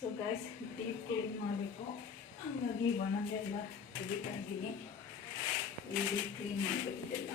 So guys deep clean ಮಾಡಬೇಕು, ಹಾಗಾಗಿ ಒಣಗೆಲ್ಲ ತೆಗಿತಾ ಇದ್ದೀನಿ. ಈ ಡೀಪ್ ಕ್ಲೀನ್ ಮಾಡಬೇಕಿದೆಲ್ಲ.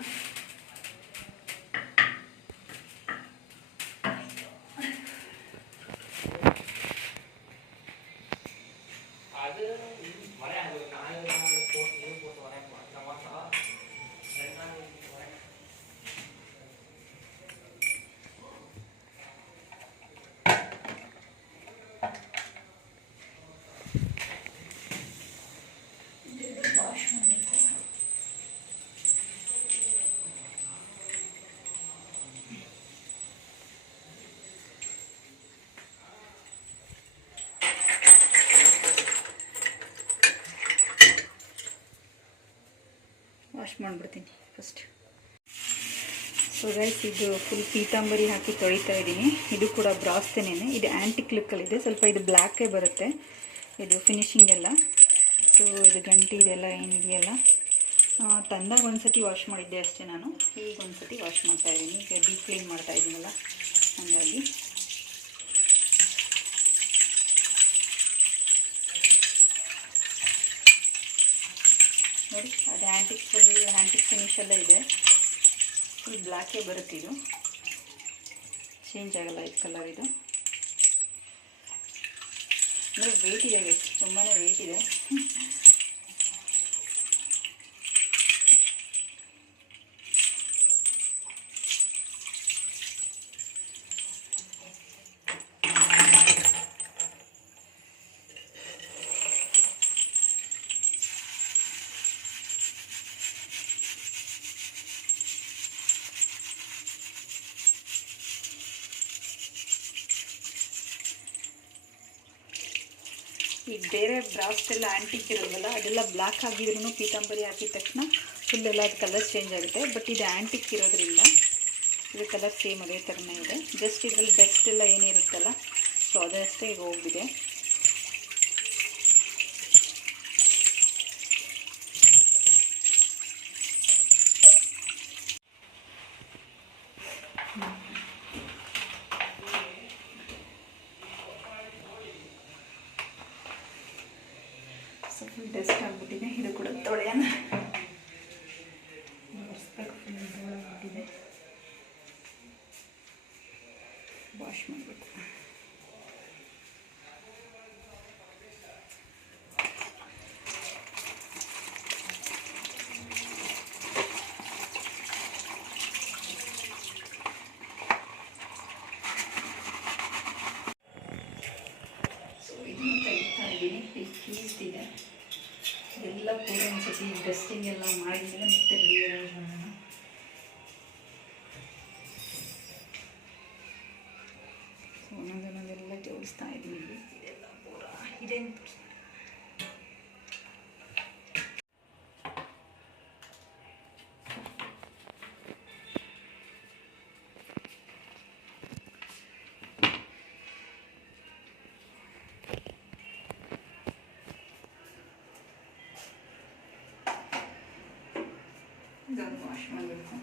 ವಾಶ್ ಮಾಡಿಬಿಡ್ತೀನಿ ಫಸ್ಟ್. ಸೊ ಗೈಸ್ ಇದು ಫುಲ್ ಪೀತಾಂಬರಿ ಹಾಕಿ ತೊಳಿತಾ ಇದ್ದೀನಿ. ಇದು ಕೂಡ ಬ್ರಾಸ್ತೇನೆ, ಇದು ಆ್ಯಂಟಿಕ್ ಲುಕ್ಕಲ್ಲಿದೆ. ಸ್ವಲ್ಪ ಇದು ಬ್ಲ್ಯಾಕೇ ಬರುತ್ತೆ ಇದು ಫಿನಿಶಿಂಗ್ ಎಲ್ಲ. ಸೊ ಇದು ಗಂಟೆ ಇದೆಲ್ಲ ಏನಿದೆಯಲ್ಲ ತಂದಾಗ ಒಂದು ಸತಿ ವಾಶ್ ಮಾಡಿದ್ದೆ ಅಷ್ಟೇ ನಾನು. ಈಗ ಒಂದು ಸತಿ ವಾಶ್ ಮಾಡ್ತಾಯಿದ್ದೀನಿ, ಈಗ ಡೀಪ್ ಕ್ಲೀನ್ ಮಾಡ್ತಾಯಿದ್ದೀನಲ್ಲ ಹಾಗಾಗಿ. ನೋಡಿ ಅದು ಆ್ಯಂಟಿಕ್ ಫಿನಿಶ್ ಎಲ್ಲ ಇದೆ. ಫುಲ್ ಬ್ಲ್ಯಾಕೇ ಬರುತ್ತೆ, ಇದು ಚೇಂಜ್ ಆಗಲ್ಲ ಇದು ಕಲರ್. ಇದು ಅಂದರೆ ವೆಯ್ಟ್ ಇದೆ, ತುಂಬಾ ವೆಯ್ಟ್ ಇದೆ. ಈಗ ಬೇರೆ ಬ್ರಾಸ್ಟ್ ಎಲ್ಲ ಆ್ಯಂಟಿಕ್ ಇರೋದಲ್ಲ, ಅದೆಲ್ಲ ಬ್ಲ್ಯಾಕ್ ಆಗಿದ್ರೂ ಪೀತಾಂಬರಿ ಹಾಕಿದ ತಕ್ಷಣ ಫುಲ್ ಎಲ್ಲ ಅದು ಕಲರ್ ಚೇಂಜ್ ಆಗುತ್ತೆ. ಬಟ್ ಇದು ಆ್ಯಂಟಿಕ್ ಇರೋದ್ರಿಂದ ಇದು ಕಲರ್ ಸೇಮ್ ಅದೇ ಥರನೇ ಇದೆ. ಜಸ್ಟ್ ಇದರಲ್ಲಿ ಡಸ್ಟ್ ಎಲ್ಲ ಏನಿರುತ್ತಲ್ಲ, ಸೊ ಅದಷ್ಟೇ ಈಗ ಹೋಗಿದೆ. ಫುಲ್ ಡಸ್ಟ್ ಆಗಿಬಿಟ್ಟಿದೆ, ಇದು ಕೂಡ ತೊಳೆಯೋಣ. ಫುಲ್ ಧೂಳಾಗಿಬಿಟ್ಟಿದೆ, ವಾಶ್ ಮಾಡಬೇಕು. ಸೊ ಇದನ್ನು ತೆಗಿತಾ ಇದ್ದೀನಿ. ಈ ಕೀಸ್ ಇದೆ ಎಲ್ಲ ಪೂರ ಒಂದ್ಸತಿ ಡಸ್ಟಿಂಗ್ ಎಲ್ಲ ಮಾಡಿದ್ಮೇಲೆ ಮತ್ತೆ ರಿಯಲೈಸ್ ಮಾಡೋಣ. ಸೊ ಒಂದೊಂದೊಂದೆಲ್ಲ ಜೋಡಿಸ್ತಾ ಇದ್ದೀನಿ. ಇದೆಲ್ಲ ಪೂರ ಇದೇನು ಇದನ್ನು ವಾಶ್ ಮಾಡಬೇಕು.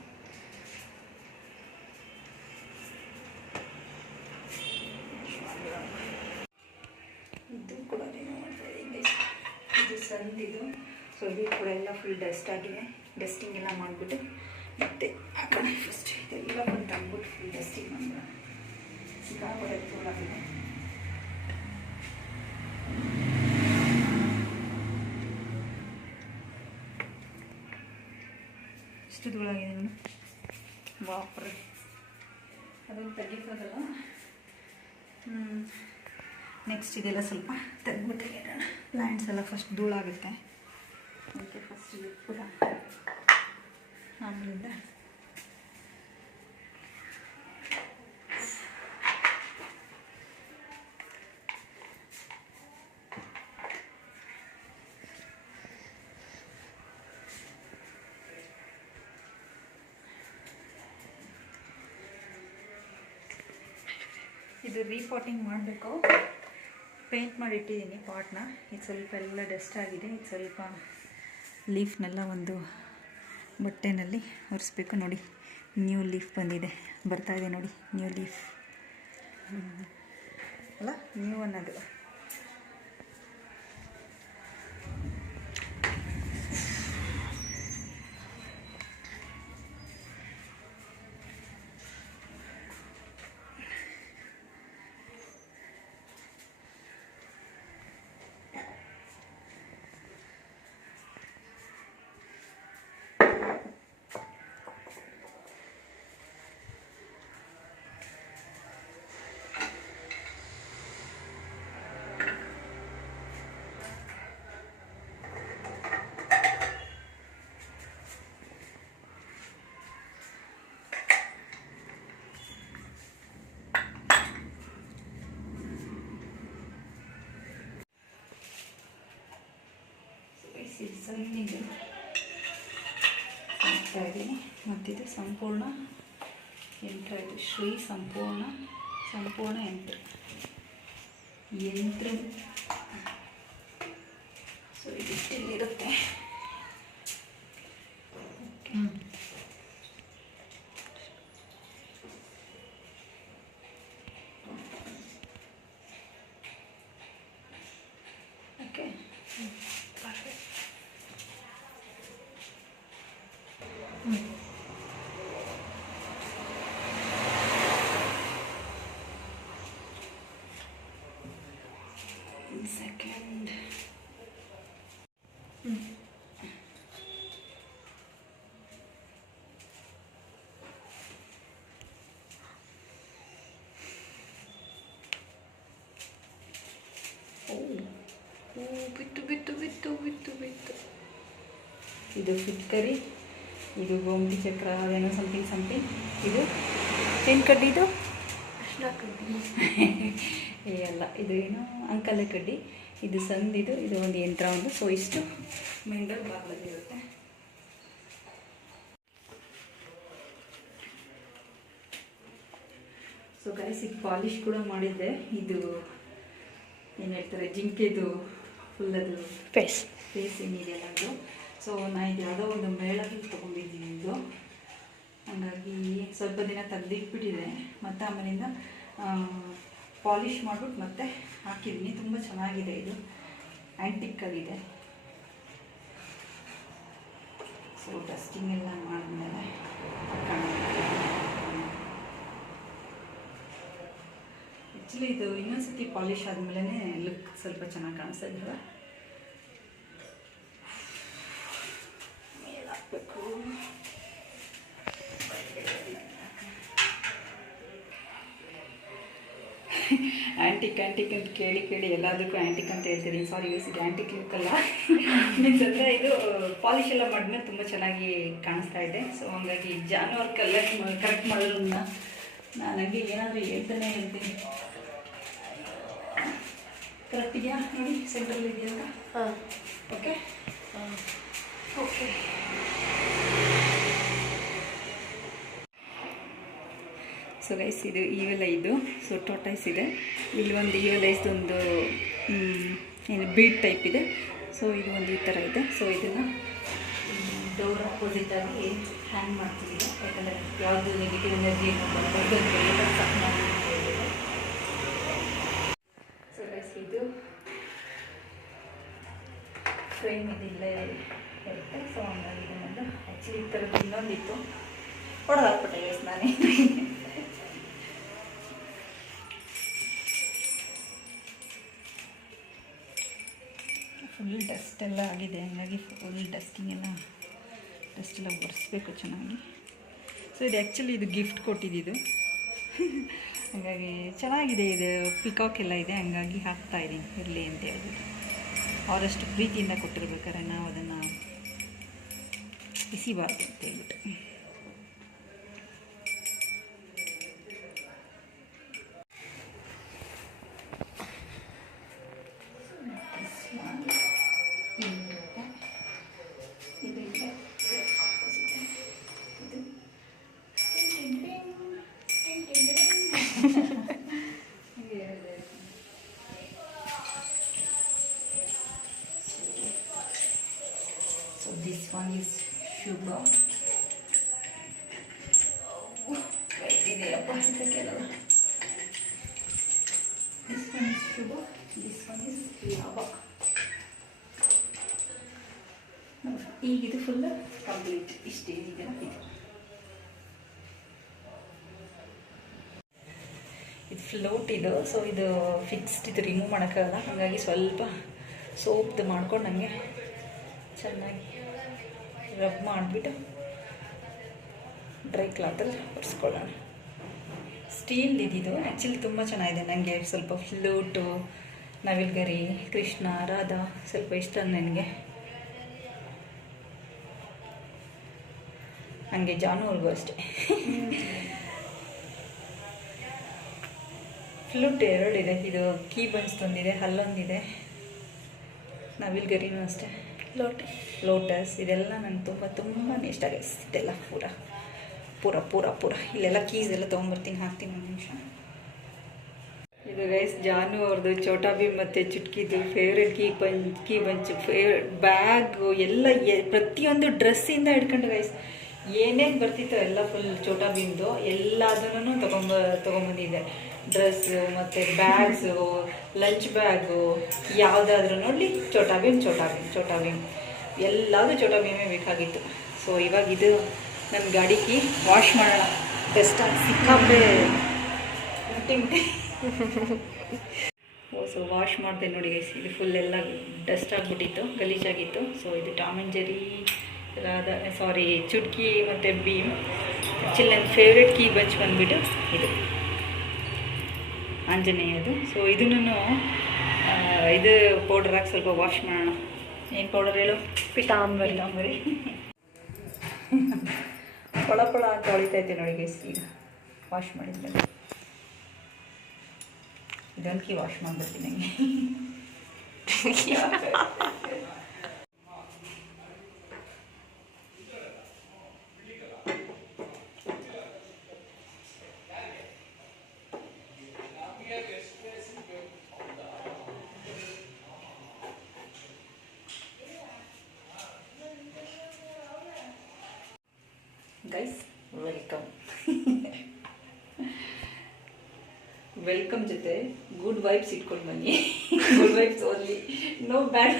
ಇದು ಕೂಡ ಇದು ಸಂದಿದು. ಸೊ ಇದು ಕೂಡ ಎಲ್ಲ ಫುಲ್ ಡಸ್ಟ್ ಆಗಿದೆ. ಡಸ್ಟಿಂಗ್ ಎಲ್ಲ ಮಾಡಿಬಿಟ್ಟು ಮತ್ತೆ ಹಾಕೋಣ. ಫಸ್ಟ್ ಇದೆಲ್ಲ ಬಂದು ತಂದ್ಬಿಟ್ಟು ಫುಲ್ ಡಸ್ಟಿಂಗ್ ಮಾಡೋಣ. ಸಿಕ್ಕಾಪಟ್ಟೆ ಧೂಳಾಗಿದೆ. ಎಷ್ಟು ಧೂಳಾಗಿದೆ ನೋಡಿ, ಬಾಪ್ರೆ. ಅದನ್ನು ತೆಗಿಬೋದಲ್ಲ. ನೆಕ್ಸ್ಟ್ ಇದೆಲ್ಲ ಸ್ವಲ್ಪ ತೆಗೆದ್ಬಿಟ್ಟು ಇಡೋಣ. ಪ್ಲ್ಯಾಂಟ್ಸ್ ಎಲ್ಲ ಫಸ್ಟ್ ಧೂಳಾಗುತ್ತೆ, ಅದಕ್ಕೆ ಫಸ್ಟ್ ಕೂಡ ಆಮೇಲಿಂದ ಇದು ರೀಪಾಟಿಂಗ್ ಮಾಡಬೇಕು. ಪೇಂಟ್ ಮಾಡಿಟ್ಟಿದ್ದೀನಿ ಪಾಟ್ನ. ಇದು ಸ್ವಲ್ಪ ಎಲ್ಲ ಡಸ್ಟ್ ಆಗಿದೆ. ಇದು ಸ್ವಲ್ಪ ಲೀಫ್ನೆಲ್ಲ ಒಂದು ಬಟ್ಟೆನಲ್ಲಿ ಒರೆಸ್ಬೇಕು. ನೋಡಿ ನ್ಯೂ ಲೀಫ್ ಬಂದಿದೆ, ಬರ್ತಾಯಿದೆ ನೋಡಿ ನ್ಯೂ ಲೀಫ್ ಅಲ್ಲ, ನ್ಯೂ ಅನ್ನೋದು ಇದು ಸಣ್ಣಿದು ಹಾಕ್ತಾ ಇದ್ದೀನಿ. ಮತ್ತಿದು ಸಂಪೂರ್ಣ ಯಂತ್ರ, ಇದು ಶ್ರೀ ಸಂಪೂರ್ಣ ಯಂತ್ರ. ಸೊ ಇದಿಷ್ಟಲ್ಲಿರುತ್ತೆ. Okay, second. ಬಿತ್ತು. ಇದು ಫಿಟ್ಕರಿ, ಇದು ಗೋಮತಿ ಚಕ್ರ, ಅದೇನೋ ಸಮಥಿಂಗ್. ಇದು ಏನು ಕಡ್ಡಿ? ಇದು ಅರ್ಶಿನ ಕಡ್ಡಿ. ಅಲ್ಲ, ಇದು ಏನು ಅಂಕಲೆ ಕಡ್ಡಿ. ಇದು ಸಂದಿದು, ಇದು ಒಂದು ಯಂತ್ರ ಒಂದು. ಸೊ ಇಷ್ಟು ಮೆಂಡಲ್ ಬಾಗಿಲಲ್ಲಿರುತ್ತೆ. ಸೊ ಗೈಸ್, ಇದು ಪಾಲಿಶ್ ಕೂಡ ಮಾಡಿದ್ದೆ. ಇದು ಏನು ಹೇಳ್ತಾರೆ, ಜಿಂಕೆದು ಫುಲ್ ಅದು ಫೇಸ್ ಏನಿದೆಯಲ್ಲ ಅದು. ಸೊ ನಾನು ಇದು ಯಾವುದೋ ಒಂದು ಮೇಳದಲ್ಲಿ ತೊಗೊಂಡಿದ್ದೀನಿ ಇದು. ಹಾಗಾಗಿ ಸ್ವಲ್ಪ ದಿನ ತೆಗೆದಿಟ್ಬಿಟ್ಟಿದೆ. ಮತ್ತು ಆಮೇಲಿಂದ ಪಾಲಿಷ್ ಮಾಡಿಬಿಟ್ಟು ಮತ್ತೆ ಹಾಕಿದ್ದೀನಿ. ತುಂಬ ಚೆನ್ನಾಗಿದೆ. ಇದು ಆ್ಯಂಟಿಕ್ಕಾಗಿದೆ. ಸೊ ಡಸ್ಟಿಂಗ್ ಎಲ್ಲ ಮಾಡಿದ್ಮೇಲೆ ಆ್ಯಕ್ಚುಲಿ ಇದು ಇನ್ನೊಂದ್ಸತಿ ಪಾಲಿಷ್ ಆದಮೇಲೆ ಲುಕ್ ಸ್ವಲ್ಪ ಚೆನ್ನಾಗಿ ಕಾಣಿಸ್ತಾ ಇದ್ದಿಲ್ಲ. ಮೇಲೆ ಹಾಕಬೇಕು. ಆ್ಯಂಟಿಕ್ ಅಂತ ಕೇಳಿ ಎಲ್ಲದಕ್ಕೂ ಆ್ಯಂಟಿಕ್ ಅಂತ ಹೇಳ್ತೀನಿ. ಸಾರಿ ಯೂಸ್, ಇದು ಆ್ಯಂಟಿಕ್ ಲುಕ್ ಅಲ್ಲ. ಮೀನ್ಸ್ ಅಂದರೆ ಇದು ಪಾಲಿಶ್ ಎಲ್ಲ ಮಾಡಿದ್ಮೇಲೆ ತುಂಬ ಚೆನ್ನಾಗಿ ಕಾಣಿಸ್ತಾ ಇದೆ. ಸೊ ಹಂಗಾಗಿ ಜಾನುವಾರು ಕರೆಕ್ಟ್ ಮಾಡೋದನ್ನ ನನಗೆ ಏನಾದರೂ ಹೇಳ್ತಾನೆ ಹೇಳ್ತೀನಿ. ಕರೆಕ್ಟ್ ಇದೆಯಾ ನೋಡಿ, ಸೆಂಟ್ರಲ್ಲಿ ಇದೆಯಲ್ಲ? ಹಾಂ, ಓಕೆ. ಸೊ ಗೈಸ್, ಇದು ಈವೆಲ್ಲ ಇದು. ಸೊ ಟೋಟೈಸ್ ಇದೆ. ಇಲ್ಲಿ ಒಂದು ಈವೆಲೈಸ್ದೊಂದು ಏನು ಬೀಡ್ ಟೈಪ್ ಇದೆ. ಸೊ ಇದು ಒಂದು ಈ ಥರ ಇದೆ. ಸೊ ಇದನ್ನು ಡೋರ್ ಅಪೋಸಿಟಾಗಿ ಹ್ಯಾಂಗ್ ಮಾಡ್ತಿದ್ದೀವಿ. ಯಾಕಂದರೆ ಯಾವುದು ನೆಗೆಟಿವ್ ಎನರ್ಜಿ ಬರಬಾರ್ದು ಅಂತ ಹೇಳಿದ್ರೆ. ಸೊ ಗೈಸ್, ಇದು ಫ್ರೇಮ್ ಇದಿಲ್ಲೇ ಇರುತ್ತೆ. ಸೊ ಹಂಗಾಗಿ ಇದನ್ನೊಂದು ಆ್ಯಕ್ಚುಲಿ ಈ ಥರದ್ದು ಇನ್ನೊಂದಿತ್ತು, ಹೊಡೆದಾಕ್ಬಿಟ್ಟೆ ಗೈಸ್ ನಾನೇ. ಫುಲ್ ಡಸ್ಟ್ ಎಲ್ಲ ಆಗಿದೆ. ಹಂಗಾಗಿ ಫುಲ್ ಡಸ್ಟಿಂಗ್ ಎಲ್ಲ ಒರೆಸ್ಬೇಕು ಚೆನ್ನಾಗಿ. ಸೊ ಇದು ಆ್ಯಕ್ಚುಲಿ ಇದು ಗಿಫ್ಟ್ ಕೊಟ್ಟಿದ್ದು. ಹಾಗಾಗಿ ಚೆನ್ನಾಗಿದೆ. ಇದು ಪಿಕಾಕ್ ಎಲ್ಲ ಇದೆ. ಹಂಗಾಗಿ ಹಾಕ್ತಾಯಿದ್ದೀನಿ ಇರಲಿ ಅಂತ ಹೇಳ್ಬಿಟ್ಟು. ಅವರಷ್ಟು ಪ್ರೀತಿಯಿಂದ ಕೊಟ್ಟಿರ್ಬೇಕಾದ್ರೆ ನಾವು ಅದನ್ನು ಬಿಸಿಬಾರ್ದು ಅಂತ ಹೇಳ್ಬಿಟ್ಟು. So this one is sugar. Right there, this one is sugar. This one is lava. ಈಗ ಇದು ಫುಲ್ ಕಂಪ್ಲೀಟ್ ಇಷ್ಟೇ ಇದೆ. ಇದು ಫ್ಲೋಟ್ ಇದು. ಸೊ ಇದು ಫಿಕ್ಸ್ಡ್, ಇದು ರಿಮೂವ್ ಮಾಡೋಕ್ಕಾಗಲ್ಲ. ಹಾಗಾಗಿ ಸ್ವಲ್ಪ ಸೋಪ್ದು ಮಾಡ್ಕೊಂಡು ನನಗೆ ಚೆನ್ನಾಗಿ ರಬ್ ಮಾಡಿಬಿಟ್ಟು ಡ್ರೈ ಕ್ಲಾತಲ್ಲಿ ಒರೆಸ್ಕೊಳ್ಳೋಣ. ಸ್ಟೀಲ್ ಇದಿದು ಆ್ಯಕ್ಚುಲಿ ತುಂಬ ಚೆನ್ನಾಗಿದೆ. ನನಗೆ ಸ್ವಲ್ಪ ಫ್ಲೂಟು, ನವಿಲ್ಗರಿ, ಕೃಷ್ಣ, ರಾಧಾ ಸ್ವಲ್ಪ ಇಷ್ಟ ನನಗೆ. ಹಂಗೆ ಜಾನುವಾರಿಗೂ ಅಷ್ಟೇ. ಫ್ಲೂಟ್ ಎರಡಿದೆ. ಇದು ಕೀ ಬನ್ಸ್ ತಂದಿದೆ, ಅಲ್ಲೊಂದಿದೆ, ನವಿಲ್ಗರಿನೂ ಅಷ್ಟೇ. ಲೋಟಸ್ ಇದೆಲ್ಲ ನನಗೆ ತುಂಬಾ ಇಷ್ಟ ಗೈಸ್. ಇದೆಲ್ಲ ಪೂರ ಇಲ್ಲೆಲ್ಲ ಕೀಸ್ ಎಲ್ಲ ತೊಗೊಂಬರ್ತೀನಿ, ಹಾಕ್ತೀನಿ ಒಂದು ನಿಮಿಷ. ಇದು ಗೈಸ್ ಜಾನು ಅವ್ರದ್ದು ಛೋಟಾ ಭೀಮ್ ಮತ್ತು ಚುಟ್ಕಿದು ಫೇವ್ರೆಟ್ ಕೀ ಬಂಚ್ ಬ್ಯಾಗು ಎಲ್ಲ ಪ್ರತಿಯೊಂದು ಡ್ರೆಸ್ಸಿಂದ ಹಿಡ್ಕೊಂಡು ಗೈಸ್ ಏನೇನು ಬರ್ತಿತ್ತೋ ಎಲ್ಲ ಫುಲ್ ಛೋಟಾ ಭೀಮ್ದು ಎಲ್ಲದನ್ನು ತೊಗೊಂಬಂದಿದ್ದೆ. ಡ್ರೆಸ್ಸು ಮತ್ತು ಬ್ಯಾಗ್ಸು, ಲಂಚ್ ಬ್ಯಾಗು, ಯಾವುದಾದ್ರೂ ನೋಡಿ ಛೋಟಾ ಭೀಮ್ ಎಲ್ಲದೂ ಛೋಟಾ ಭೀಮೇ ಬೇಕಾಗಿತ್ತು. ಸೊ ಇವಾಗ ಇದು ನನ್ನ ಗಾಡಿಗೆ ವಾಶ್ ಮಾಡೋಣ. ಟೆಸ್ಟ್ ಆಗಿ ಸಿಕ್ಕಾಪಟ್ಟೆ ಸೊ ವಾಶ್ ಮಾಡಿದೆ ನೋಡಿ ಗೈಸ್. ಇದು ಫುಲ್ ಎಲ್ಲ ಡಸ್ಟ್ ಆಗಿಬಿಟ್ಟಿತ್ತು, ಗಲೀಜಾಗಿತ್ತು. ಸೊ ಇದು ಟಾಮ್ ಆ್ಯಂಡ್ ಜೆರಿ ಚುಟ್ಕಿ ಮತ್ತು ಭೀಮ್. ಆ್ಯಕ್ಚುಲಿ ನನ್ನ ಫೇವ್ರೆಟ್ ಕೀ ಬಂಚ್ ಬಂದುಬಿಟ್ಟು ಇದು ಆಂಜನೇಯದು. ಸೊ ಇದನ್ನು ಇದು ಪೌಡರ್ ಹಾಕಿ ಸ್ವಲ್ಪ ವಾಶ್ ಮಾಡೋಣ. ಏನು ಪೌಡರ್ ಹೇಳು? ಪಿತಾಂಬರಿ ಪಳ ಅಂತ ಹೊಳಿತೈತೆ ನೋಡಿ ಗೈಸ್. ಈಗ ವಾಶ್ ಮಾಡಿದ್ದೆ, ಇದೊಂದು ಕೀ ವಾಶ್ ಮಾಡಿಬಿಡ್ತೀನಿ ನನಗೆ. ಗೈಸ್ ವೆಲ್ಕಮ್ ಜೊತೆ ಗುಡ್ ವೈಬ್ಸ್ ಇಟ್ಕೊಂಡು ಬನ್ನಿ. Good vibes only, no bad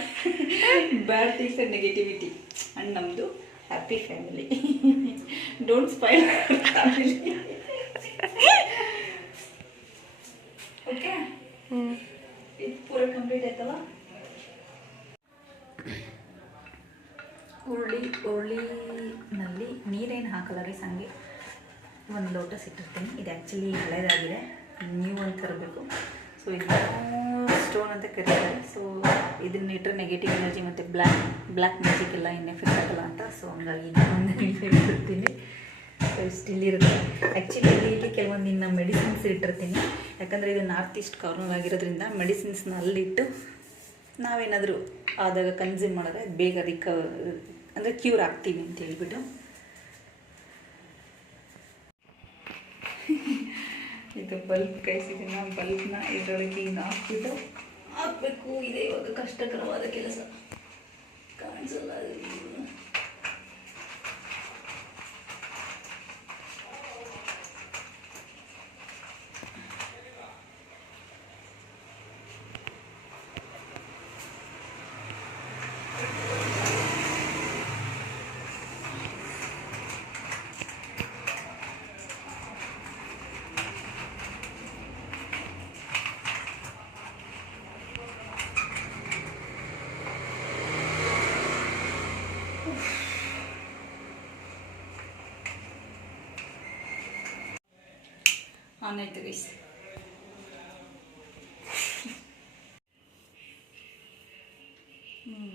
things and negativity. And ನಮ್ಮದು happy family. Don't spoil family. Okay, ಇದು ಪೂರ ಕಂಪ್ಲೀಟ್ ಆಯ್ತಲ್ಲ. ಉರುಳಿನಲ್ಲಿ ನೀರೇನು ಹಾಕಲ್ಲ ರೀ, ಹಂಗೆ ಒಂದು ಲೋಟಸ್ ಇಟ್ಟಿರ್ತೀನಿ. ಇದು ಆ್ಯಕ್ಚುಲಿ ಹಳೇದಾಗಿದೆ, ನ್ಯೂ ಅಂತ ತರಬೇಕು. ಸೊ ಇದನ್ನು ಸ್ಟೋನ್ ಅಂತ ಕರೀತಾರೆ. ಸೊ ಇದನ್ನ ಇಟ್ಟರೆ ನೆಗೆಟಿವ್ ಎನರ್ಜಿ ಮತ್ತು ಬ್ಲ್ಯಾಕ್ ಮ್ಯಾಜಿಕ್ ಎಲ್ಲ ಏನು ಎಫೆಕ್ಟ್ ಆಗಲ್ಲ ಅಂತ. ಸೊ ಹಂಗಾಗಿ ಒಂದು ಇಟ್ಟಿರ್ತೀನಿ. ಸೊ ಇಷ್ಟಿಲ್ಲಿರುತ್ತೆ. ಆ್ಯಕ್ಚುಲಿ ಇಲ್ಲಿ ಕೆಲವೊಂದು ಇನ್ನು ಮೆಡಿಸಿನ್ಸ್ ಇಟ್ಟಿರ್ತೀನಿ. ಯಾಕಂದರೆ ಇದು ನಾರ್ತ್ ಈಸ್ಟ್ ಕಾರ್ನರ್ ಆಗಿರೋದ್ರಿಂದ ಮೆಡಿಸಿನ್ಸ್ನ ಅಲ್ಲಿಟ್ಟು ನಾವೇನಾದರೂ ಆದಾಗ ಕನ್ಸ್ಯೂಮ್ ಮಾಡಿದ್ರೆ ಬೇಗ ಅಂದರೆ ಕ್ಯೂರ್ ಆಗ್ತೀವಿ ಅಂತ ಹೇಳ್ಬಿಟ್ಟು. ಇದು ಬಲ್ಬ್ ಕೈಸಿದ್ದೀನಿ. ನಾವು ಬಲ್ಬ್ನ ಇದರೊಳಗೆ ಈಗ ಹಾಕಬೇಕು. ಇದೆ ಇವಾಗ ಕಷ್ಟಕರವಾದ ಕೆಲಸ, ಕಾಣಿಸಲ್ಲ. ಆನ್ ಆಯ್ತು ಗೈಸ್.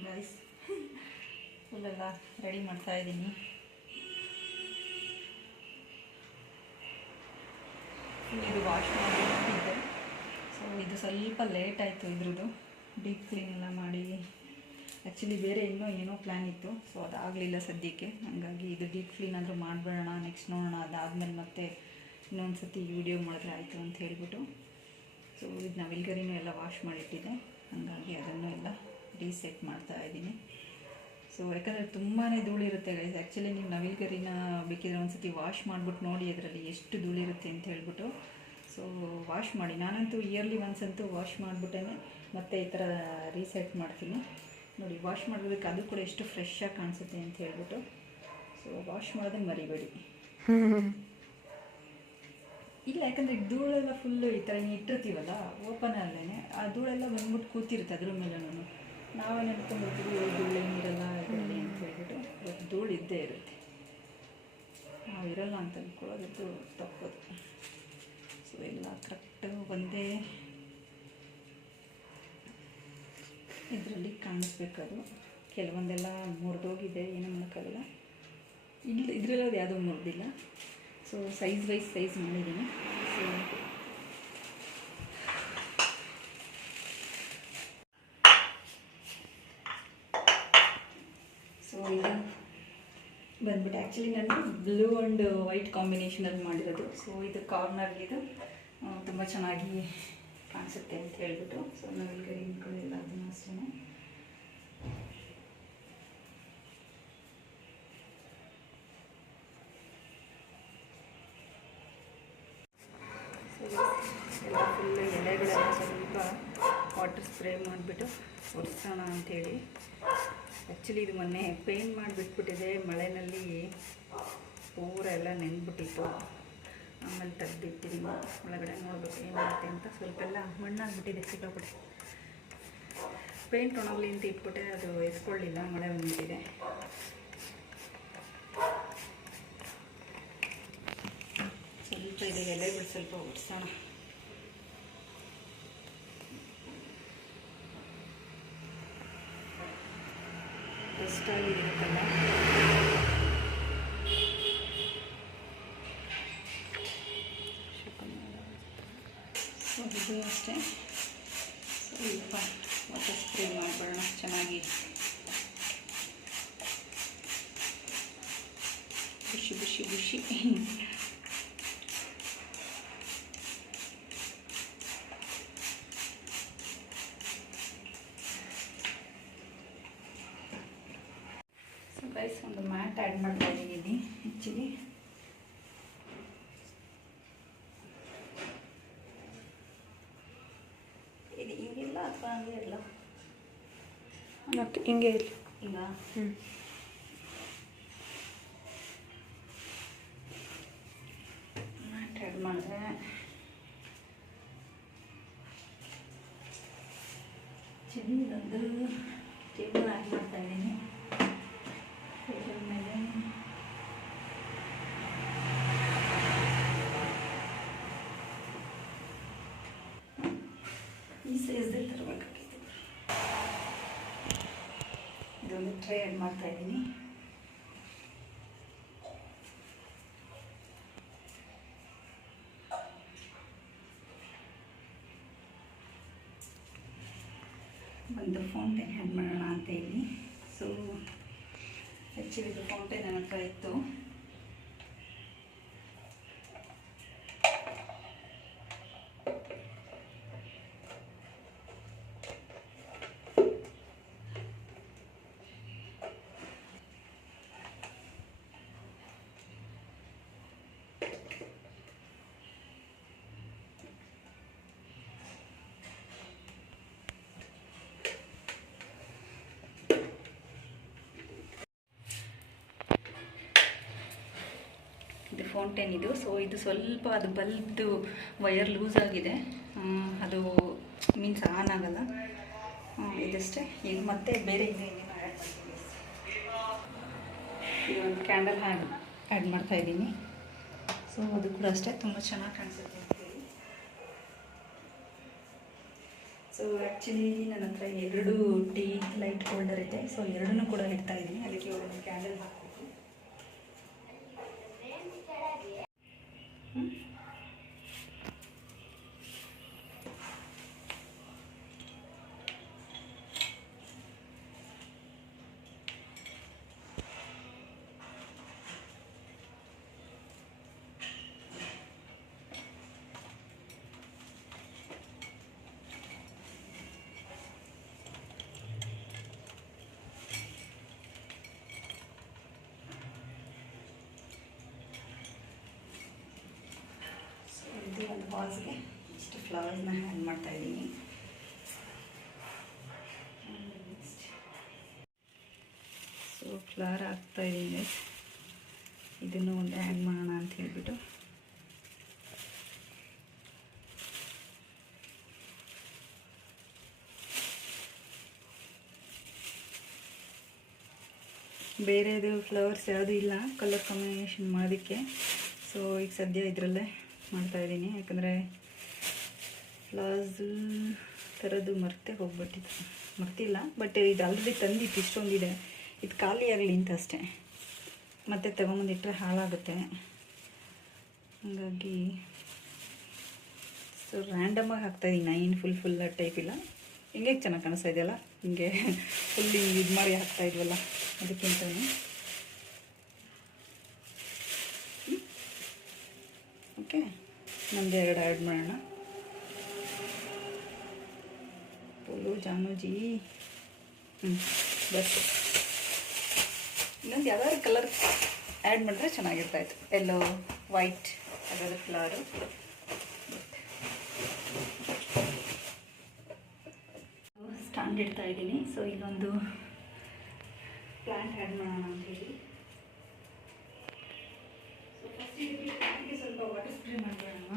ಗೈಸ್ ಫುಲ್ಲೆಲ್ಲ ರೆಡಿ ಮಾಡ್ತಾ ಇದ್ದೀನಿ. ಇದು ವಾಶ್ ಮಾಡಿದ್ದೆ. ಸೊ ಇದು ಸ್ವಲ್ಪ ಲೇಟ್ ಆಯಿತು ಇದ್ರದ್ದು ಡೀಪ್ ಕ್ಲೀನ್ ಎಲ್ಲ ಮಾಡಿ. ಆ್ಯಕ್ಚುಲಿ ಬೇರೆ ಏನೋ ಪ್ಲ್ಯಾನ್ ಇತ್ತು. ಸೊ ಅದಾಗಲಿಲ್ಲ ಸದ್ಯಕ್ಕೆ. ಹಾಗಾಗಿ ಇದು ಡೀಪ್ ಕ್ಲೀನ್ ಆದರೂ ಮಾಡಿಬಿಡೋಣ, ನೆಕ್ಸ್ಟ್ ನೋಡೋಣ. ಅದಾದಮೇಲೆ ಮತ್ತೆ ಇನ್ನೊಂದು ಸತಿ ವಿಡಿಯೋ ಮಾಡಿದ್ರೆ ಆಯಿತು ಅಂತ ಹೇಳಿಬಿಟ್ಟು. ಸೊ ಇದು ನವಿಲ್ಗರಿನೂ ಎಲ್ಲ ವಾಶ್ ಮಾಡಿಟ್ಟಿದ್ದೆ, ಹಾಗಾಗಿ ಅದನ್ನು ಎಲ್ಲ ರೀಸೆಟ್ ಮಾಡ್ತಾ ಇದ್ದೀನಿ. ಸೊ ಯಾಕಂದರೆ ತುಂಬಾ ಧೂಳಿರುತ್ತೆ ಗೈಸ್. ಆ್ಯಕ್ಚುಲಿ ನೀವು ನವಿಲ್ಗರಿನ ಬೇಕಿದ್ರೆ ಒಂದು ಸತಿ ವಾಶ್ ಮಾಡಿಬಿಟ್ಟು ನೋಡಿ ಅದರಲ್ಲಿ ಎಷ್ಟು ಧೂಳಿರುತ್ತೆ ಅಂತ ಹೇಳ್ಬಿಟ್ಟು. ಸೊ ವಾಶ್ ಮಾಡಿ, ನಾನಂತೂ ಇಯರ್ಲಿ ಒನ್ಸ್ ಅಂತೂ ವಾಶ್ ಮಾಡಿಬಿಟ್ಟೇ ಮತ್ತೆ ಈ ಥರ ರೀಸೆಟ್ ಮಾಡ್ತೀನಿ ನೋಡಿ. ವಾಶ್ ಮಾಡೋದಕ್ಕೆ ಅದು ಕೂಡ ಎಷ್ಟು ಫ್ರೆಶ್ ಆಗಿ ಕಾಣಿಸುತ್ತೆ ಅಂತ ಹೇಳ್ಬಿಟ್ಟು. ಸೊ ವಾಶ್ ಮಾಡೋದನ್ನು ಮರಿಬೇಡಿ. ಇಲ್ಲ, ಯಾಕಂದರೆ ಧೂಳೆಲ್ಲ ಫುಲ್ಲು ಈ ಥರ ಇಟ್ಟಿರ್ತೀವಲ್ಲ ಓಪನಲ್ಲೇ, ಆ ಧೂಳೆಲ್ಲ ಬಂದ್ಬಿಟ್ಟು ಕೂತಿರುತ್ತೆ ಅದ್ರ ಮೇಲೂ. ನಾವೇ ನೆನ್ಕೊಂಡ್ಬಿಡ್ತೀವಿ ಧೂಳು ಏನಿರಲ್ಲ ಇದರಲ್ಲಿ ಅಂತ ಹೇಳ್ಬಿಟ್ಟು. ಬಟ್ ಧೂಳು ಇದ್ದೇ ಇರುತ್ತೆ, ನಾವು ಇರಲ್ಲ ಅಂತ ಅಂದ್ಕೊಳ್ಳೋದು ತಪ್ಪದು. ಸೊ ಎಲ್ಲ ಕರೆಕ್ಟ್ ಒಂದೇ ಇದರಲ್ಲಿ ಕಾಣಿಸ್ಬೇಕದು. ಕೆಲವೊಂದೆಲ್ಲ ಮುರಿದೋಗಿದೆ, ಏನೂ ಮಾಡೋಕ್ಕಾಗಲ್ಲ. ಇದರಲ್ಲಿ ಅದು ಯಾವುದೂ ಮುರಿದಿಲ್ಲ. ಸೊ ಸೈಜ್ ವೈಸ್ ಸೈಜ್ ಮಾಡಿದ್ದೀನಿ. ಸೊ ಇದು ಬಂದ್ಬಿಟ್ಟು ಆ್ಯಕ್ಚುಲಿ ನಾನು ಬ್ಲೂ ಆ್ಯಂಡ್ ವೈಟ್ ಕಾಂಬಿನೇಷನಲ್ಲಿ ಮಾಡಿರೋದು. ಸೊ ಇದು ಕಾರ್ನರ್ಗಿದು ತುಂಬ ಚೆನ್ನಾಗಿ ಕಾಣಿಸುತ್ತೆ ಅಂತ ಹೇಳ್ಬಿಟ್ಟು, ಸೊ ನಾವೀಗ ಇಟ್ಕೊಳ್ಳಿಲ್ಲ ಅದನ್ನು ಅಷ್ಟೇ. ಎಲ್ಲ ಫುಲ್ ಎಲೆಗಳೆಲ್ಲ ಸ್ವಲ್ಪ ವಾಟರ್ ಸ್ಪ್ರೇ ಮಾಡಿಬಿಟ್ಟು ಒರೆಸೋಣ ಅಂಥೇಳಿ. ಆ್ಯಕ್ಚುಲಿ ಇದು ಮೊನ್ನೆ ಪೇಂಟ್ ಮಾಡಿಬಿಟ್ಬಿಟ್ಟಿದೆ, ಮಳೆಯಲ್ಲಿ ಪೂರ ಎಲ್ಲ ನೆಂದ್ಬಿಟ್ಟಿತ್ತು. ಆಮೇಲೆ ತೆಗ್ದಿಟ್ಟಿದ್ದೀನಿ, ಒಳಗಡೆ ನೋಡಬೇಕು ಏನಾಗುತ್ತೆ ಅಂತ. ಸ್ವಲ್ಪ ಎಲ್ಲ ಮಣ್ಣಾಗ್ಬಿಟ್ಟಿದೆ ಸಿಕ್ಕಾಪಟ್ಟೆ. ಪೇಂಟ್ ಒಣಗಲಿ ಅಂತ ಇಟ್ಬಿಟ್ಟೆ, ಅದು ಎಸ್ಕೊಳ್ಳಿಲ್ಲ, ಮಳೆ ಬಂದ್ಬಿಟ್ಟಿದೆ. ಸ್ವಲ್ಪ ಇದೆ ಎಲೆಗಳು ಸ್ವಲ್ಪ ಒರೆಸೋಣ. ಡಸ್ಟ್ ಆಗಿರುತ್ತಲ್ಲ, ಸೊ ಇದು ಅಷ್ಟೇ. ಸ್ವಲ್ಪ ವಾಟರ್ ಸ್ಪ್ರೇ ಮಾಡಿಬಿಡೋಣ ಚೆನ್ನಾಗಿ. ಖುಷಿ ಖುಷಿ ಖುಷಿ. ಗೈಸ್ ಒಂದು ಮ್ಯಾಟ್ ಆ್ಯಡ್ ಮಾಡ್ತಾ ಇದ್ದೀನಿ ಆ್ಯಕ್ಚುಲಿ. ಇದು ಹಿಂಗಿಲ್ಲ ಅಥವಾ ಹಂಗೆ ಇಲ್ಲ? ಹಿಂಗೆ ಇಲ್ಲ ಈಗ. ಮ್ಯಾಟ್ ಆ್ಯಡ್ ಮಾಡಿದ್ರೆ ಚೆನ್ನದೊಂದು ಟೇಬಲ್ ಆ್ಯಡ್ ಮಾಡ್ತಾ ಇದ್ದೀನಿ. ಟೇಬಲ್ ಮೇಲೆ ಈ ಸೈಜ್ದೇ ತರಬೇಕಾಗಿತ್ತು. ಇದೊಂದು ಟ್ರೇ ಆ್ಯಡ್ ಮಾಡ್ತಾ ಇದ್ದೀನಿ. ಒಂದು ಫೌಂಟೇನ್ ಆ್ಯಡ್ ಮಾಡೋಣ ಅಂತ ಹೇಳಿ. ಸೊ ಆ್ಯಕ್ಚುಲಿ ಇದು ಫೌಂಟೇನ್ ನನ್ನ ಹತ್ರ ಇತ್ತು. ಇದು ಫೌಂಟೇನ್ ಇದು. ಸೊ ಇದು ಸ್ವಲ್ಪ ಅದು ಬಲ್ಬ್ದು ವಯರ್ ಲೂಸ್ ಆಗಿದೆ, ಅದು ಮೀನ್ಸ್ ಆನ್ ಆಗಲ್ಲ. ಇದಷ್ಟೇ. ಈಗ ಮತ್ತೆ ಬೇರೆ ಇನ್ನೇನು ಆ್ಯಡ್ ಮಾಡ್ತೀನಿ. ಇದು ಒಂದು ಕ್ಯಾಂಡಲ್ ಆ್ಯಡ್ ಮಾಡ್ತಾ ಇದ್ದೀನಿ. ಸೊ ಅದು ಕೂಡ ಅಷ್ಟೇ ತುಂಬ ಚೆನ್ನಾಗಿ ಕಾಣಿಸುತ್ತೆ ಅಂತೇಳಿ. ಸೊ ಆ್ಯಕ್ಚುಲಿ ನನ್ನ ಹತ್ರ 2 ಟೀ ಲೈಟ್ ಹೋಲ್ಡರ್ ಇದೆ. ಸೊ ಎರಡನ್ನೂ ಕೂಡ ಇಡ್ತಾ ಇದ್ದೀನಿ. ಅದಕ್ಕೆ ಒಂದು ಕ್ಯಾಂಡಲ್ ಹಾಕಬೇಕು. ಒಂದು ವಾಸ್ಗೆ ಇಷ್ಟು ಫ್ಲವರ್ಸ್ನ ಆ್ಯಡ್ ಮಾಡ್ತಾ ಇದ್ದೀನಿ. ಸೊ ಫ್ಲವರ್ ಹಾಕ್ತಾ ಇದ್ದೀನಿ. ಇದನ್ನು ಒಂದು ಆ್ಯಡ್ ಮಾಡೋಣ ಅಂತ ಹೇಳ್ಬಿಟ್ಟು. ಬೇರೆದು ಫ್ಲವರ್ಸ್ ಯಾವುದೂ ಇಲ್ಲ ಕಲರ್ ಕಾಂಬಿನೇಷನ್ ಮಾಡೋದಕ್ಕೆ. ಸೊ ಈಗ ಸದ್ಯ ಇದರಲ್ಲೇ ಮಾಡ್ತಾಯಿದ್ದೀನಿ, ಯಾಕಂದರೆ ಫ್ಲವರ್ಸ್ ಥರದ್ದು ಮರ್ತಿಲ್ಲ. ಬಟ್ ಇದು ಆಲ್ರೆಡಿ ತಂದಿತ್ತು, ಇಷ್ಟೊಂದಿದೆ. ಇದು ಖಾಲಿ ಆಗಲಿ ಅಂತ ಅಷ್ಟೇ, ಮತ್ತೆ ತಗೊಂಬಂದಿಟ್ಟರೆ ಹಾಳಾಗುತ್ತೆ. ಹಾಗಾಗಿ ಸೊ ರ್ಯಾಂಡಮಾಗಿ ಹಾಕ್ತಾಯಿದ್ದೀನಿ. ಏನು ಫುಲ್ ಟೈಪ್ ಇಲ್ಲ, ಹಿಂಗೆ ಚೆನ್ನಾಗಿ ಕಾಣಿಸ್ತಾ ಇದೆಯಲ್ಲ, ಹಿಂಗೆ ಫುಲ್ ಇದು ಮಾಡಿ ಹಾಕ್ತಾ ಇದ್ವಲ್ಲ ಅದಕ್ಕಿಂತಲೂ. ಓಕೆ, ನಮ್ದು 2 ಆ್ಯಡ್ ಮಾಡೋಣ. ಪೋಲು ಜಾಮೂಜಿ. ಬಸ್ ಇನ್ನೊಂದು ಯಾವ್ದಾದ್ರು ಕಲರ್ ಆ್ಯಡ್ ಮಾಡಿದ್ರೆ ಚೆನ್ನಾಗಿರ್ತಾಯಿತ್ತು. ಎಲ್ಲೋ, ವೈಟ್ ಯಾವ್ದಾದ್ರು ಕಲರು. ಸ್ಟ್ಯಾಂಡ್ ಇಡ್ತಾ ಇದ್ದೀನಿ. ಸೊ ಇಲ್ಲೊಂದು ಪ್ಲ್ಯಾಂಟ್ ಆ್ಯಡ್ ಮಾಡೋಣ ಅಂತ ಹೇಳಿ. ಸೊ ಫಸ್ಟ್ ಇದಕ್ಕೆ ಪ್ಲ್ಯಾಂಟ್ಗೆ ಸ್ವಲ್ಪ ವಾಟರ್ ಸ್ಪ್ರೇ ಮಾಡ್ಬೇಡಮ್ಮ.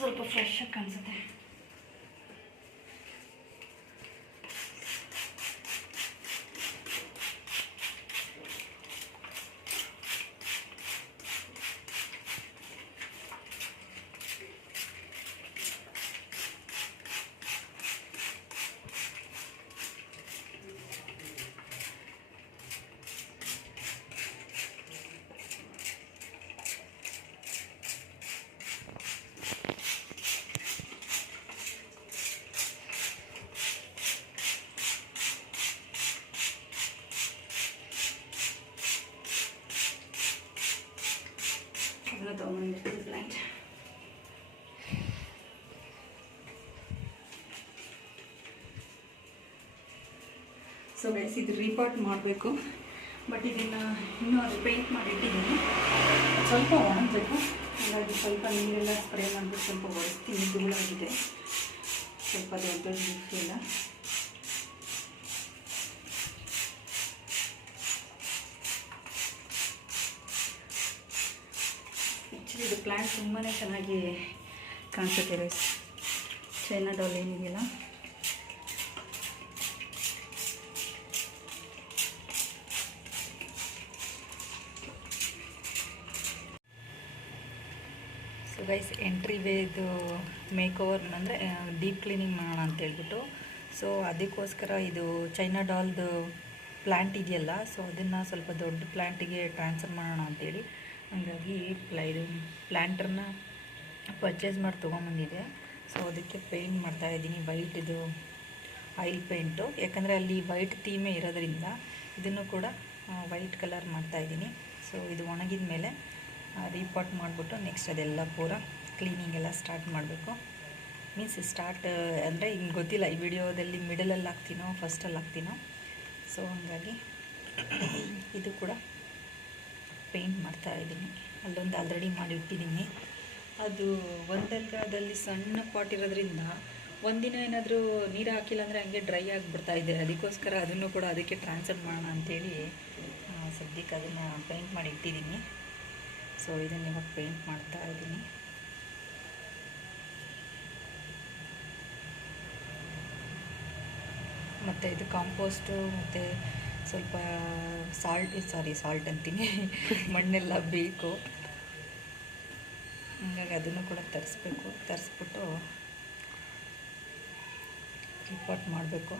ಸ್ವಲ್ಪ ಫ್ರೆಶ್ ಆಗಿ ಕಾಣಿಸುತ್ತೆ. ಅದನ್ನು ತೊಗೊಂಡಿರ್ತೀವಿ ಪ್ಲ್ಯಾಂಟ್. ಸೊ ಗೈಸ್, ಇದು ರೀಪಾಟ್ ಮಾಡಬೇಕು. ಬಟ್ ಇದನ್ನು ಇನ್ನೂ ಅದು ಪೇಂಟ್ ಮಾಡಿಟ್ಟಿದ್ದೀನಿ. ಸ್ವಲ್ಪ ಒಣಗಬೇಕು. ಹಾಗಾಗಿ ಸ್ವಲ್ಪ ನೀರೆಲ್ಲ ಸ್ಪ್ರೇ ಮಾಡಿಬಿಟ್ಟು ಸ್ವಲ್ಪ ಒರೆಸ್ತೀನಿ. ಧೂಳಾಗಿದೆ ಸ್ವಲ್ಪ, ದೊಡ್ಡ ಇಲ್ಲ. ಇದು ಪ್ಲ್ಯಾಂಟ್ ತುಂಬಾ ಚೆನ್ನಾಗಿ ಕಾಣಿಸುತ್ತೆ ಗೈಸ್. ಚೈನಾ ಡಾಲ್ ಏನಿದೆಯಲ್ಲ, so guys, entry way makeover ಅಂದರೆ ಡೀಪ್ ಕ್ಲೀನಿಂಗ್ ಮಾಡೋಣ ಅಂತ ಹೇಳ್ಬಿಟ್ಟು. ಸೊ ಅದಕ್ಕೋಸ್ಕರ ಇದು ಚೈನಾ ಡಾಲ್ದು ಪ್ಲ್ಯಾಂಟ್ ಇದೆಯಲ್ಲ, ಸೊ ಅದನ್ನು ಸ್ವಲ್ಪ ದೊಡ್ಡ ಪ್ಲ್ಯಾಂಟಿಗೆ ಟ್ರಾನ್ಸ್ಫರ್ ಮಾಡೋಣ ಅಂಥೇಳಿ. ಹಾಗಾಗಿ ಇದು ಪ್ಲ್ಯಾಂಟರ್ನ ಪರ್ಚೇಸ್ ಮಾಡಿ ತೊಗೊಂಬಂದಿದೆ. ಸೊ ಅದಕ್ಕೆ ಪೇಂಟ್ ಮಾಡ್ತಾಯಿದ್ದೀನಿ, ವೈಟಿದು ಆಯಿಲ್ ಪೇಂಟು. ಯಾಕಂದರೆ ಅಲ್ಲಿ ವೈಟ್ ಥೀಮೇ ಇರೋದ್ರಿಂದ ಇದನ್ನು ಕೂಡ ವೈಟ್ ಕಲರ್ ಮಾಡ್ತಾಯಿದ್ದೀನಿ. ಸೊ ಇದು ಒಣಗಿದ ಮೇಲೆ ರೀಪಾಟ್ ಮಾಡಿಬಿಟ್ಟು ನೆಕ್ಸ್ಟ್ ಅದೆಲ್ಲ ಪೂರ ಕ್ಲೀನಿಂಗ್ ಎಲ್ಲ ಸ್ಟಾರ್ಟ್ ಮಾಡಬೇಕು. ಮೀನ್ಸ್ ಸ್ಟಾರ್ಟ್ ಅಂದರೆ ಹಿಂಗೆ ಗೊತ್ತಿಲ್ಲ, ಈ ವಿಡಿಯೋದಲ್ಲಿ ಮಿಡಲಲ್ಲಿ ಹಾಕ್ತೀನೋ ಫಸ್ಟಲ್ಲಿ ಹಾಕ್ತೀನೋ. ಸೊ ಹಾಗಾಗಿ ಇದು ಕೂಡ ಪೇಂಟ್ ಮಾಡ್ತಾಯಿದ್ದೀನಿ. ಅಲ್ಲೊಂದು ಆಲ್ರೆಡಿ ಮಾಡಿ ಇಟ್ಟಿದ್ದೀನಿ. ಅದು ಒಂದೆಲ್ಗದಲ್ಲಿ ಸಣ್ಣ ಪಾಟ್ ಇರೋದ್ರಿಂದ ಒಂದಿನ ಏನಾದರೂ ನೀರು ಹಾಕಿಲ್ಲ ಅಂದರೆ ಹಂಗೆ ಡ್ರೈ ಆಗಿಬಿಡ್ತಾಯಿದೆ. ಅದಕ್ಕೋಸ್ಕರ ಅದನ್ನು ಕೂಡ ಅದಕ್ಕೆ ಟ್ರಾನ್ಸ್ಫರ್ ಮಾಡೋಣ ಅಂಥೇಳಿ ಸದ್ಯಕ್ಕೆ ಅದನ್ನು ಪೇಂಟ್ ಮಾಡಿ ಇಟ್ಟಿದ್ದೀನಿ. ಸೊ ಇದನ್ನು ಇವಾಗ ಪೇಂಟ್ ಮಾಡ್ತಾಯಿದ್ದೀನಿ. ಮತ್ತು ಇದು ಕಾಂಪೋಸ್ಟು ಮತ್ತು ಸ್ವಲ್ಪ ಸಾಲ್ಟ್ ಅಂತೀನಿ ಮಣ್ಣೆಲ್ಲ ಬೇಕು. ಹಾಗಾಗಿ ಅದನ್ನು ಕೂಡ ತರಿಸ್ಬಿಟ್ಟು ರಿಪಾಟ್ ಮಾಡಬೇಕು.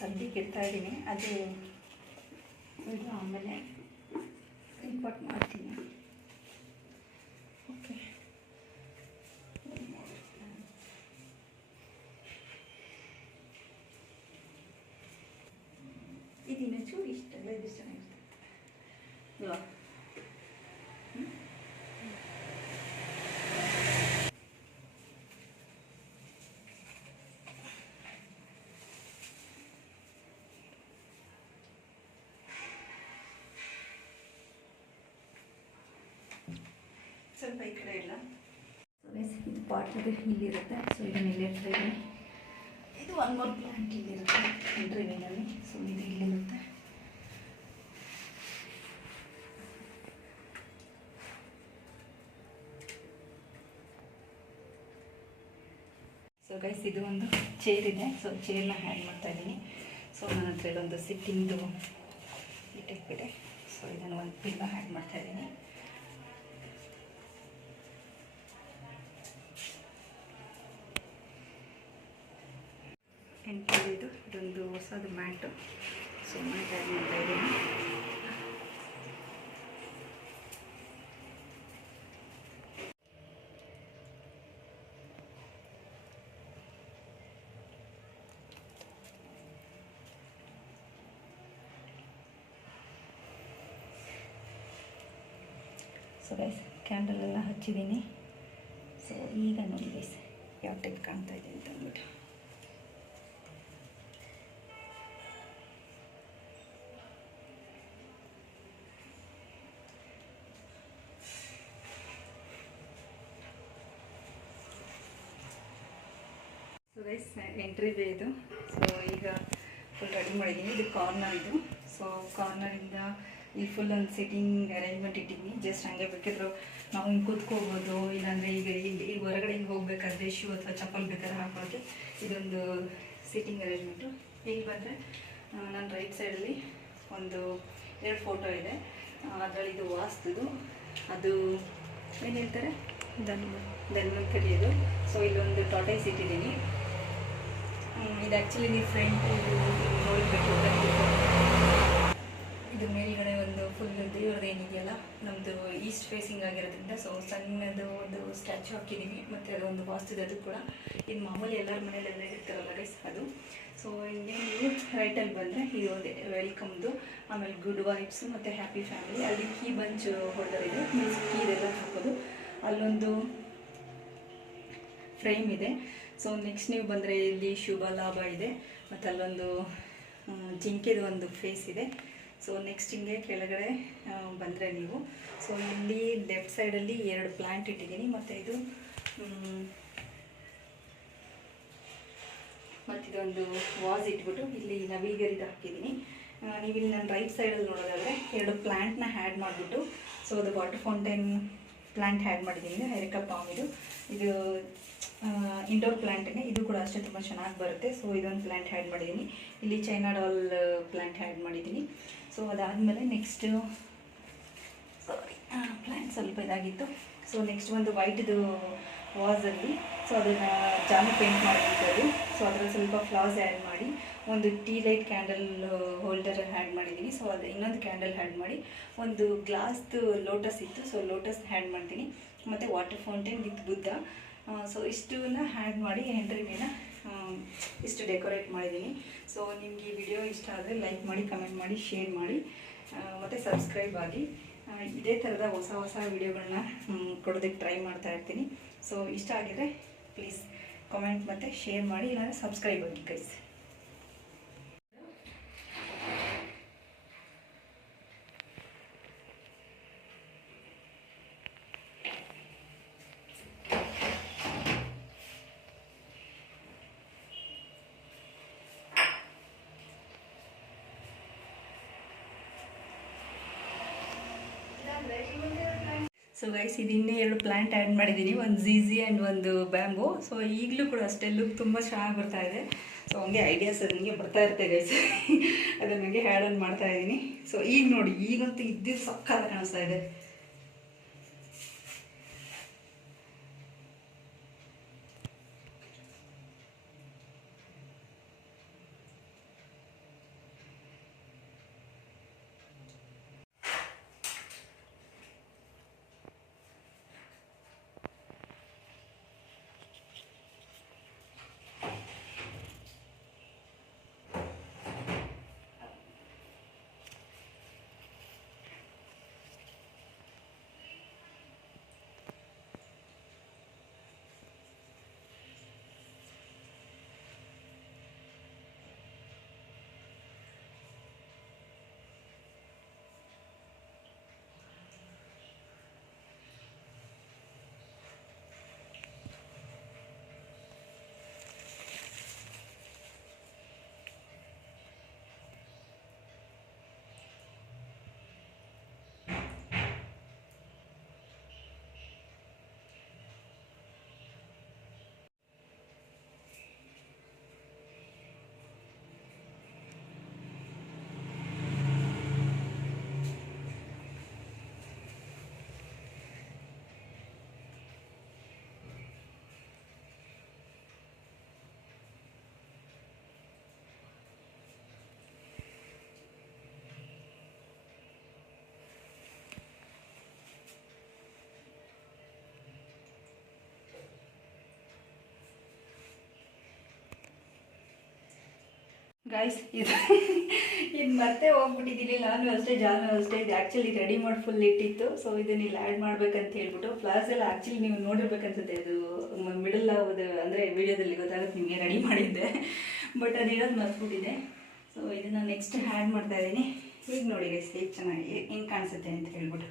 ಸದ್ಯಕ್ಕೆ ಇಡ್ತಾ ಇದ್ದೀನಿ. ಅದು ಆಮೇಲೆ ರಿಪಾಟ್ ಮಾಡ್ತೀನಿ. ಓಕೆ, ಇದನ್ನ ಚೂರು ಇಷ್ಟೆಲ್ಲ ಇದು ಚೆನ್ನಾಗಿರ್ತದೆ ಅಲ್ವಾ? ಸ್ವಲ್ಪ ಈ ಕಡೆ ಇಲ್ಲ. ಸೊ ಗೈಸ್ ಇದು ಪಾಟ್ ಇದು ಇಲ್ಲಿರುತ್ತೆ. ಸೊ ಇದನ್ನ ಇಲ್ಲಿ ಇಡ್ತಾ ಇದ್ದೀನಿ. ಇದು ಒನ್ ಮೋರ್ ಪ್ಲಾಂಟ್ ಇಲ್ಲಿರುತ್ತೆ ಎಂಟ್ರಿ ವೇನಲ್ಲಿ. ಸೊ ಇದು ಇಲ್ಲಿರುತ್ತೆ. ಸೊ ಗೈಸ್ ಇದು ಒಂದು ಚೇರ್ ಇದೆ. ಸೊ ಚೇರ್ನ ಹ್ಯಾಂಡ್ ಮಾಡ್ತಾ ಇದ್ದೀನಿ. ಸೊ ನನ್ನ ಹತ್ರ ಇಲ್ಲೊಂದು ಸಿಟ್ಟಿಂಗ್ದು ಇಟ್ಟಿದೆ. ಸೊ ಇದನ್ನು ಒಂದು ಪಿಲ್ಲ ಹ್ಯಾಂಡ್ ಮಾಡ್ತಾ ಇದ್ದೀನಿ. ಇದೊಂದು ಹೊಸದು ಮ್ಯಾಟು. ಸೊ ಮ್ಯಾಟ್ ಹ್ಯಾಂಡ್ ಮಾಡ್ತಾ ಇದ್ದೀನಿ. ಸೊ ಗೈಸ್ ಕ್ಯಾಂಡಲ್ ಎಲ್ಲ ಹಚ್ಚಿದ್ದೀನಿ. ಸೊ ಈಗ ನೋಡಿ ಗೈಸ್ ಯಾವ ಟೈಪ್ ಕಾಣ್ತಾ ಇದೆ ಅಂತ ಅಂದ್ಬಿಟ್ಟು. ಸೊ ಗೈಸ್ ಎಂಟ್ರಿ ವೇ ಇದು. ಸೊ ಈಗ ಫುಲ್ ರೆಡಿ ಮಾಡಿದ್ದೀನಿ. ಇದು ಕಾರ್ನರ್ ಇದು. ಸೊ ಕಾರ್ನರಿಂದ ಈ ಫುಲ್ ಒಂದು ಸಿಟ್ಟಿಂಗ್ ಅರೇಂಜ್ಮೆಂಟ್ ಇಟ್ಟಿದ್ದೀನಿ. ಜಸ್ಟ್ ಹಂಗೆ ಬೇಕಿದ್ರು ನಾವು ಹಿಂಗೆ ಕೂತ್ಕೋಬೋದು. ಇಲ್ಲಾಂದರೆ ಈಗ ಇಲ್ಲಿ ಹೊರಗಡೆ ಹಿಂಗೆ ಹೋಗ್ಬೇಕಾದ್ರೆ ಶೂ ಅಥವಾ ಚಪ್ಪಲ್ ಬೇಕಾದ್ರೆ ಹಾಕೋಕ್ಕೆ ಇದೊಂದು ಸಿಟ್ಟಿಂಗ್ ಅರೇಂಜ್ಮೆಂಟು. ಈಗ ಬಂದರೆ ನನ್ನ ರೈಟ್ ಸೈಡಲ್ಲಿ ಒಂದು 2 ಫೋಟೋ ಇದೆ. ಅದರಲ್ಲಿ ಇದು ವಾಸ್ತುದು, ಅದು ಏನು ಹೇಳ್ತಾರೆ ಧನ್ವಂತರಿ ಇದು. ಸೊ ಇಲ್ಲೊಂದು ಟಾಟೈಸ್ ಇಟ್ಟಿದ್ದೀನಿ. ಇದು ಆ್ಯಕ್ಚುಲಿ ನೀವು ಫ್ರಂಟ್ ನೋಡಬೇಕು. ಇದು ಮೇಲ್ಗಡೆ ಒಂದು ಫುಲ್ ದೇವ್ರದ್ದು ಏನಿದೆಯಲ್ಲ ನಮ್ಮದು ಈಸ್ಟ್ ಫೇಸಿಂಗ್ ಆಗಿರೋದ್ರಿಂದ ಸೊ ಸಣ್ಣದು ಒಂದು ಸ್ಟ್ಯಾಚು ಹಾಕಿದ್ದೀನಿ. ಮತ್ತು ಅದೊಂದು ವಾಸ್ತುದು ಅದು ಕೂಡ. ಇದು ಮಾಮೂಲಿ ಎಲ್ಲರ ಮನೇಲೆಲ್ಲ ಇರ್ತಾರಲ್ಲ ಗೈಸ್ ಅದು. ಸೊ ಹಿಂಗೆ ನೀವು ರೈಟಲ್ಲಿ ಬಂದರೆ ಇದು ಒಂದು ವೆಲ್ಕಮ್ದು, ಆಮೇಲೆ ಗುಡ್ ವೈಬ್ಸು ಮತ್ತು ಹ್ಯಾಪಿ ಫ್ಯಾಮಿಲಿ. ಅಲ್ಲಿ ಕೀ ಬಂಚ್ ಹೊಡೆದರ್ ಇದೆ, ಮೀನ್ಸ್ ಕೀ ಇದೆಲ್ಲ ಹಾಕೋದು. ಅಲ್ಲೊಂದು ಫ್ರೇಮ್ ಇದೆ. ಸೊ ನೆಕ್ಸ್ಟ್ ನೀವು ಬಂದರೆ ಇಲ್ಲಿ ಶುಭ ಲಾಭ ಇದೆ, ಮತ್ತು ಅಲ್ಲೊಂದು ಜಿಂಕೆದು ಒಂದು ಫೇಸ್ ಇದೆ. ಸೊ ನೆಕ್ಸ್ಟ್ ಹಿಂಗೆ ಕೆಳಗಡೆ ಬಂದರೆ ನೀವು ಸೊ ಇಲ್ಲಿ ಲೆಫ್ಟ್ ಸೈಡಲ್ಲಿ 2 ಪ್ಲ್ಯಾಂಟ್ ಇಟ್ಟಿದ್ದೀನಿ. ಮತ್ತು ಇದು ಮತ್ತಿದೊಂದು ವಾಸ್ ಇಟ್ಬಿಟ್ಟು ಇಲ್ಲಿ ನವಿಲ್ಗರಿದು ಹಾಕಿದ್ದೀನಿ. ನೀವು ಇಲ್ಲಿ ನಾನು ರೈಟ್ ಸೈಡಲ್ಲಿ ನೋಡೋದಾದರೆ 2 ಪ್ಲ್ಯಾಂಟ್ನ ಹ್ಯಾಡ್ ಮಾಡಿಬಿಟ್ಟು ಸೊ ಅದು ವಾಟರ್ ಫೌಂಟೈನ್ ಪ್ಲ್ಯಾಂಟ್ ಹ್ಯಾಡ್ ಮಾಡಿದ್ದೀನಿ. ಎರಿಕಾ ಪಾಮ್ ಇದು ಇಂಡೋರ್ ಪ್ಲ್ಯಾಂಟೇ. ಇದು ಕೂಡ ಅಷ್ಟೇ ತುಂಬ ಚೆನ್ನಾಗಿ ಬರುತ್ತೆ. ಸೊ ಇದೊಂದು ಪ್ಲ್ಯಾಂಟ್ ಹ್ಯಾಡ್ ಮಾಡಿದ್ದೀನಿ. ಇಲ್ಲಿ ಚೈನಾ ಡಾಲ್ ಪ್ಲ್ಯಾಂಟ್ ಹ್ಯಾಡ್ ಮಾಡಿದ್ದೀನಿ. ಸೊ ಅದಾದಮೇಲೆ ನೆಕ್ಸ್ಟು ಪ್ಲ್ಯಾಂಟ್ ಸ್ವಲ್ಪ ಇದಾಗಿತ್ತು. ಸೊ ನೆಕ್ಸ್ಟ್ ಒಂದು ವೈಟ್ದು ವಾಸಲ್ಲಿ ಸೊ ಅದನ್ನು ಜಾಮಿ ಪೇಂಟ್ ಮಾಡಿದ್ದು. ಸೊ ಅದರಲ್ಲಿ ಸ್ವಲ್ಪ ಫ್ಲವರ್ಸ್ ಆ್ಯಡ್ ಮಾಡಿ ಒಂದು tea light candle holder add ಮಾಡಿದ್ದೀನಿ. ಸೊ ಅದು ಇನ್ನೊಂದು ಕ್ಯಾಂಡಲ್ ಹ್ಯಾಡ್ ಮಾಡಿ ಒಂದು ಗ್ಲಾಸ್ದು ಲೋಟಸ್ ಇತ್ತು. ಸೊ ಲೋಟಸ್ ಹ್ಯಾಡ್ ಮಾಡ್ತೀನಿ. ಮತ್ತು water fountain with Buddha. So ಇಷ್ಟನ್ನ ಹ್ಯಾಡ್ ಮಾಡಿ ಎಂಟ್ರಿ ಮೇಲೆ ಇಷ್ಟು ಡೆಕೋರೇಟ್ ಮಾಡಿದ್ದೀನಿ. ಸೊ ನಿಮಗೆ ಈ ವಿಡಿಯೋ ಇಷ್ಟ ಆದರೆ ಲೈಕ್ ಮಾಡಿ, ಕಮೆಂಟ್ ಮಾಡಿ, ಶೇರ್ ಮಾಡಿ, ಮತ್ತು ಸಬ್ಸ್ಕ್ರೈಬ್ ಆಗಿ. ಇದೇ ಥರದ ಹೊಸ ವಿಡಿಯೋಗಳನ್ನ ಕೊಡೋದಕ್ಕೆ ಟ್ರೈ ಮಾಡ್ತಾ ಇರ್ತೀನಿ. ಸೊ ಇಷ್ಟ ಆಗಿದ್ರೆ ಪ್ಲೀಸ್ ಕಮೆಂಟ್ ಮತ್ತು ಶೇರ್ ಮಾಡಿ, ಇಲ್ಲಾಂದರೆ ಸಬ್ಸ್ಕ್ರೈಬ್ ಆಗಿ ಗೈಸ್. ಸೊ ಗೈಸ್ ಇದು ಇನ್ನೂ 2 ಪ್ಲ್ಯಾಂಟ್ ಆ್ಯಡ್ ಮಾಡಿದ್ದೀನಿ, ಒಂದು ಝೀಝಿ ಆ್ಯಂಡ್ ಒಂದು ಬ್ಯಾಂಬೋ. ಸೊ ಈಗಲೂ ಕೂಡ ಅಷ್ಟೇ ಲುಕ್ ತುಂಬ ಚೆನ್ನಾಗಿ ಬರ್ತಾ ಇದೆ. ಸೊ ಹಂಗೆ ಐಡಿಯಾಸ್ ನನಗೆ ಬರ್ತಾ ಇರುತ್ತೆ ಗೈಸ್, ಅದನ್ನ ನನಗೆ ಹ್ಯಾಡ್ ಆನ್ ಮಾಡ್ತಾ ಇದ್ದೀನಿ. ಸೊ ಈಗ ನೋಡಿ, ಈಗಂತೂ ಇದ್ದಿದ್ದು ಸಕ್ಕತ್ತಾಗಿ ಕಾಣಿಸ್ತಾ ಇದೆ. ಗಾಯ್ಸ್ ಇದು ಮತ್ತೆ ಹೋಗ್ಬಿಟ್ಟಿದ್ದೀನಿ. ನಾನು ಅಷ್ಟೇ, ಜಾನು ಅಷ್ಟೇ. ಇದು ಆ್ಯಕ್ಚುಲಿ ರೆಡಿ ಮಾಡಿ ಫುಲ್ ಇಟ್ಟಿತ್ತು. ಸೊ ಇದನ್ನ ಇಲ್ಲಿ ಆ್ಯಡ್ ಮಾಡ್ಬೇಕಂತ ಹೇಳ್ಬಿಟ್ಟು ಫ್ಲಾಸ್ ಎಲ್ಲ ಆ್ಯಕ್ಚುಲಿ ನೀವು ನೋಡಿರ್ಬೇಕನ್ಸುತ್ತೆ. ಅದು ಮಿಡಲ್ ಅದು ಅಂದರೆ ವಿಡಿಯೋದಲ್ಲಿ ಗೊತ್ತಾಗುತ್ತೆ ನಿಮಗೆ ರೆಡಿ ಮಾಡಿದ್ದೆ, ಬಟ್ ಅದಿರೋದು ಮರ್ತ್ಬಿಟ್ಟಿದೆ. ಸೊ ಇದನ್ನು ನೆಕ್ಸ್ಟ್ ಆ್ಯಡ್ ಮಾಡ್ತಾ ಇದ್ದೀನಿ. ಈಗ ನೋಡಿ ಗೈಸ್ ಹೇಗೆ ಚೆನ್ನಾಗಿ ಹೆಂಗೆ ಕಾಣಿಸುತ್ತೆ ಅಂತ ಹೇಳ್ಬಿಟ್ಟು.